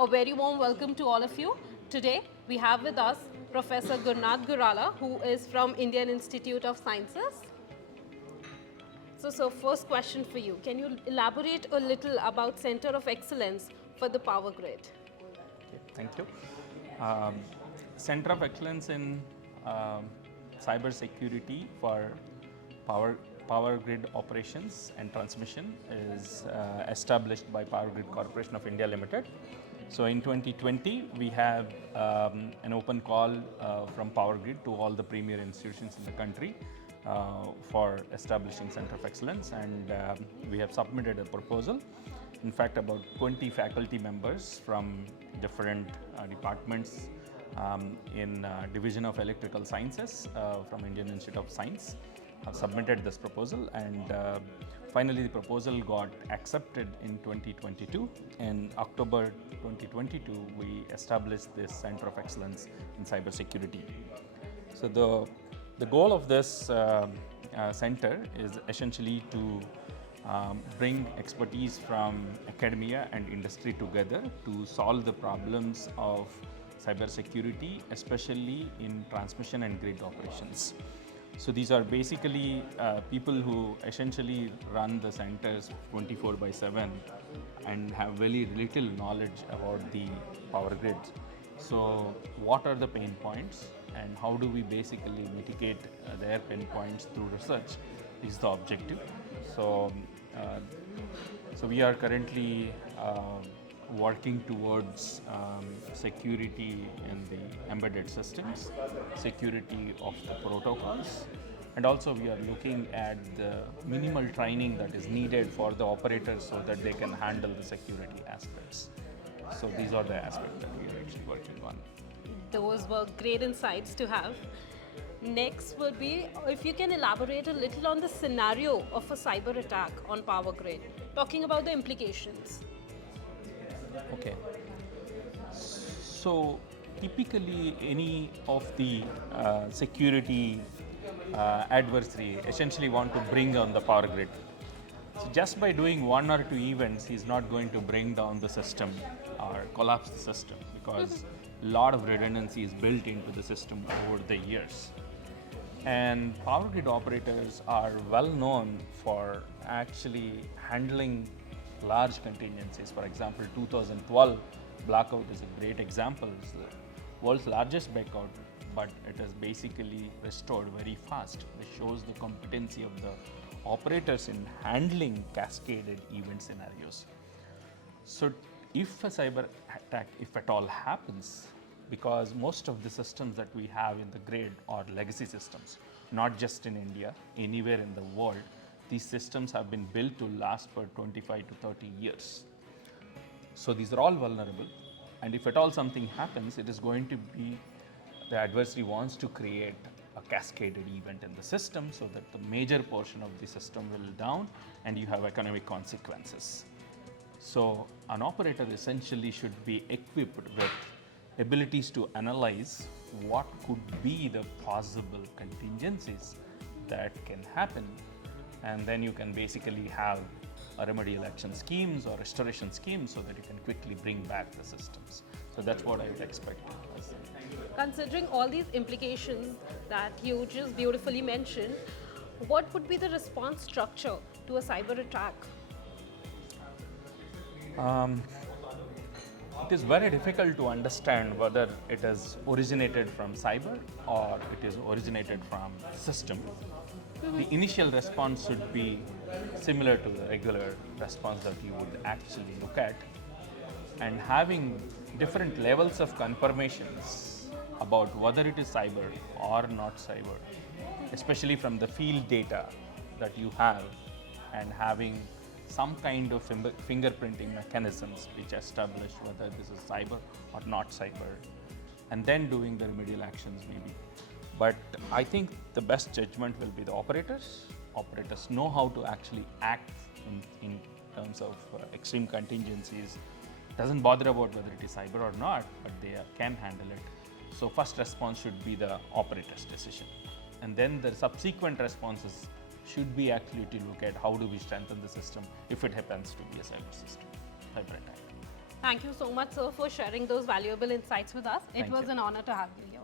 A very warm welcome to all of you. Today we have with us Professor Gurnath Gurrala, who is from Indian Institute of Sciences. So first question for you. Can you elaborate a little about Center of Excellence for the Power Grid? Okay, thank you. Center of Excellence in Cybersecurity for Power Grid Operations and Transmission is established by PowerGrid Corporation of India Limited. So in 2020, we have an open call from PowerGrid to all the premier institutions in the country for establishing Center of Excellence, and we have submitted a proposal. In fact, about 20 faculty members from different departments in Division of Electrical Sciences from Indian Institute of Science have submitted this proposal, and finally the proposal got accepted in 2022. In October 2022, we established this Center of Excellence in Cybersecurity. So the goal of this center is essentially to bring expertise from academia and industry together to solve the problems of cybersecurity, especially in transmission and grid operations. So these are basically people who essentially run the centers 24/7 and have very little knowledge about the power grid. So what are the pain points and how do we basically mitigate their pain points through research is the objective. So we are currently working towards security in the embedded systems, security of the protocols, and also we are looking at the minimal training that is needed for the operators so that they can handle the security aspects. So these are the aspects that we are actually working on. Those were great insights to have. Next would be if you can elaborate a little on the scenario of a cyber attack on power grid, talking about the implications. Okay. So typically any of the security adversary essentially want to bring on the power grid. So just by doing one or two events, he's not going to bring down the system or collapse the system, because a lot of redundancy is built into the system over the years. And power grid operators are well known for actually handling large contingencies. For example, 2012 blackout is a great example. It's the world's largest blackout, but it is basically restored very fast. This shows the competency of the operators in handling cascaded event scenarios. So if a cyber attack, if at all, happens, because most of the systems that we have in the grid are legacy systems, not just in India, anywhere in the world. These systems have been built to last for 25 to 30 years. So these are all vulnerable, and if at all something happens, it is going to be the adversary wants to create a cascaded event in the system so that the major portion of the system will down and you have economic consequences. So an operator essentially should be equipped with abilities to analyze what could be the possible contingencies that can happen, and then you can basically have a remedial action schemes or restoration schemes so that you can quickly bring back the systems. So that's what I would expect. Considering all these implications that you just beautifully mentioned, what would be the response structure to a cyber attack? It is very difficult to understand whether it is originated from cyber or it is originated from system. The initial response should be similar to the regular response that you would actually look at, and having different levels of confirmations about whether it is cyber or not cyber, especially from the field data that you have, and having some kind of fingerprinting mechanisms which establish whether this is cyber or not cyber, and then doing the remedial actions maybe. But I think the best judgment will be the operators. Operators know how to actually act in terms of extreme contingencies. Doesn't bother about whether it is cyber or not, but they can handle it. So first response should be the operator's decision. And then the subsequent responses should be actually to look at how do we strengthen the system if it happens to be a cyber system, cyber attack. Thank you so much, sir, for sharing those valuable insights with us. It Thank was you. an honor to have you here.